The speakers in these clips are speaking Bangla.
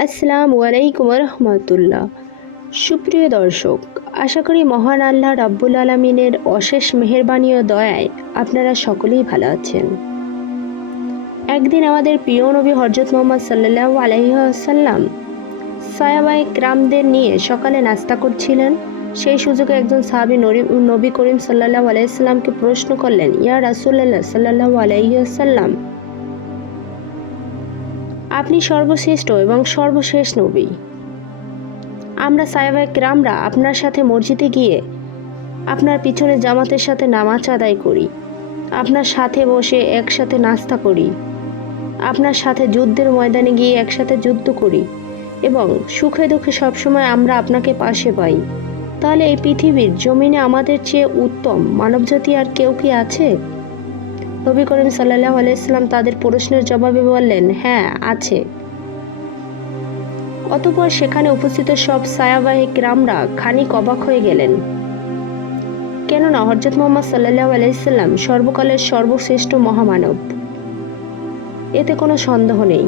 আসসালামু আলাইকুম রহমতুল্লাহ সুপ্রিয় দর্শক, আশা করি মহান আল্লাহ রাব্বুল আলমিনের অশেষ মেহেরবানি ও দয়ায় আপনারা সকলেই ভালো আছেন। একদিন আমাদের প্রিয় নবী হরজত মোহাম্মদ সাল্লাহ আলহিহাসাল্লাম সায়াবাই ক্রামদের নিয়ে সকালে নাস্তা করছিলেন। সেই সুযোগে একজন সাহাবি নবী করিম সাল্লাহ আলাইসাল্লামকে প্রশ্ন করলেন, ইয়া রাসুল্লাহ সাল্লাহ আলাইসাল্লাম আপনি সর্বশ্রেষ্ঠ এবং সর্বশেষ নবী। আমরা সাহেবাই ক্রামরা আপনার সাথে মসজিদে গিয়ে আপনার পিছনে জামাতের সাথে নামাজ আদায় করি। আপনার সাথে বসে একসাথে নাস্তা করি। আপনার সাথে যুদ্ধের ময়দানে গিয়ে একসাথে যুদ্ধ করি এবং সুখে দুঃখে সবসময় আমরা আপনাকে পাশে পাই। তাহলে এই পৃথিবীর জমিনে আমাদের চেয়ে উত্তম মানবজাতি আর কেউ কি আছে? নবী করিম সাল্লাহ আলাইসাল্লাম তাদের প্রশ্নের জবাবে বললেন হ্যাঁ আছে। অতপর সেখানে উপস্থিত সব সায়াবাহিক রামরা খানিক অবাক হয়ে গেলেন। কেননা হরজত মোহাম্মদ সাল্লাহ আলাইসাল্লাম সর্বকালের সর্বশ্রেষ্ঠ মহামানব। এতে কোনো সন্দেহ নেই।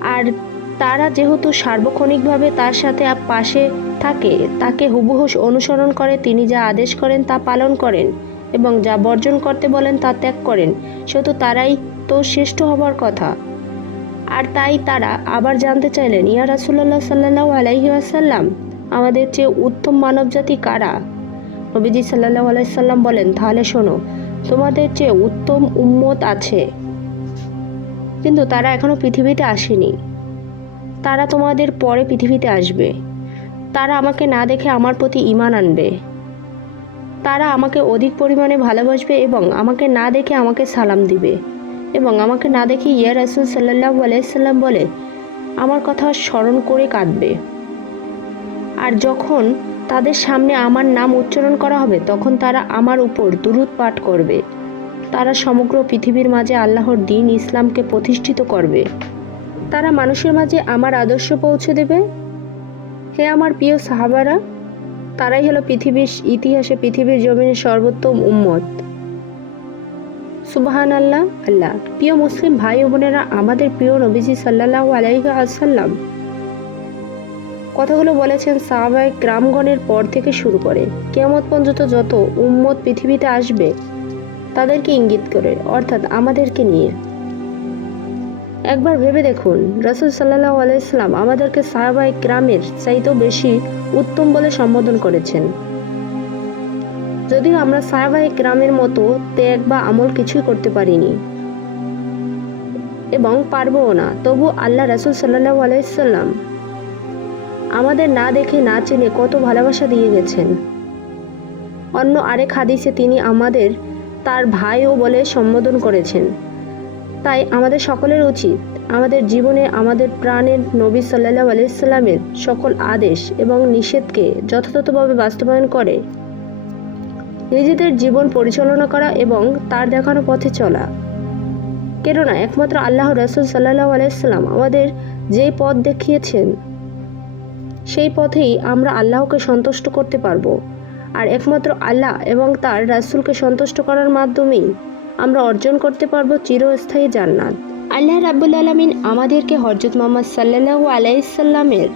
আর তারা যেহেতু সার্বক্ষণিকভাবে তার সাথে পাশে থাকে, তাকে হুবহু অনুসরণ করে, তিনি যা আদেশ করেন তা পালন করেন। এবং যা বর্জন করতে বলেন তা ত্যাগ করেন সেহেতু তারাই তো শ্রেষ্ঠ হবার কথা। আর তাই তারা আবার জানতে চাইলেন, ইয়া রাসুল্লাহ সাল্লাহ আলাইহি আসাল্লাম আমাদের চেয়ে উত্তম মানবজাতি কারা? নবীজি সাল্লাহ আলাইসাল্লাম বলেন, তাহলে শোনো, তোমাদের চেয়ে উত্তম উম্মত আছে। কিন্তু তারা এখনও পৃথিবীতে আসেনি। তারা তোমাদের পরে পৃথিবীতে আসবে। তারা আমাকে না দেখে আমার প্রতি ইমান আনবে। তারা আমাকে অধিক পরিমাণে ভালোবাসবে এবং আমাকে না দেখে আমাকে সালাম দিবে। এবং আমাকে না দেখে ইয়া রাসুল সাল্লাহ আলাইসাল্লাম বলে, আমার কথা স্মরণ করে কাঁদবে। আর যখন তাদের সামনে আমার নাম উচ্চারণ করা হবে, তখন তারা আমার উপর দুরুদ পাঠ করবে। তারা সমগ্র পৃথিবীর মাঝে আল্লাহর দিন ইসলামকে প্রতিষ্ঠিত করবে। তারা মানুষের মাঝে আমার আদর্শ পৌঁছে দেবে। হে আমার প্রিয় সাহাবারা তারাই হলো পৃথিবীর ইতিহাসে পৃথিবীর জমিনের সর্বোত্তম উম্মত। সুবাহান আল্লাহ। আল্লাহ প্রিয় মুসলিম ভাই ও বোনেরা, আমাদের প্রিয় নবীজি সাল্লাহ আলাইহি আসাল্লাম কথাগুলো বলেছেন সাহাবাই গ্রামগণের পর থেকে শুরু করে। কেয়ামত পর্যন্ত যত উম্মত পৃথিবীতে আসবে, তাদেরকে ইঙ্গিত করে, অর্থাৎ আমাদেরকে নিয়ে। একবার ভেবে দেখুন, রসুল সাল্লাহ আলাইসাল্লাম আমাদেরকে সাহাবাই গ্রামের চাইতেও বেশি উত্তম বলে সম্বোধন করেছেন। যদিও আমরা সাহাবাই গ্রামের মতো ত্যাগ বা আমল কিছুই করতে পারিনি এবং পারবও না, তবু আল্লাহ রসুল সাল্লাহ আলাইসাল্লাম আমাদের না দেখে না চিনে কত ভালোবাসা দিয়ে গেছেন। অন্য আরেক হাদিসে তিনি আমাদের তার ভাইও বলে সম্বোধন করেছেন। তাই আমাদের সকলের উচিত আমাদের জীবনে আমাদের প্রাণের নবী সাল্লাহ আলাইসাল্লামের সকল আদেশ এবং নিষেধকে যথাযথভাবে বাস্তবায়ন করে। নিজেদের জীবন পরিচালনা করা এবং তার দেখানো পথে চলা। কেননা একমাত্র আল্লাহ রসুল সাল্লাহ আলাইসাল্লাম আমাদের যে পথ দেখিয়েছেন, সেই পথেই আমরা আল্লাহকে সন্তুষ্ট করতে পারব। আর একমাত্র আল্লাহ এবং তার রাসূলকে সন্তুষ্ট করার মাধ্যমেই আমরা অর্জন করতে পারব চিরস্থায়ী জান্নাত। আল্লাহ রাব্বুল আলমিন আমাদেরকে হরজত মোহাম্মদ সাল্লাহ আলাইসাল্লামের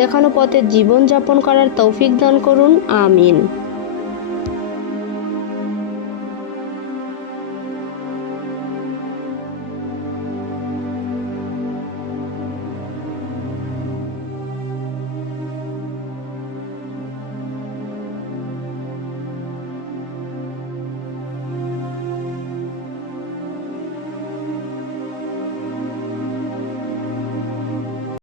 দেখানো পথে জীবনযাপন করার তৌফিক দান করুন, আমিন।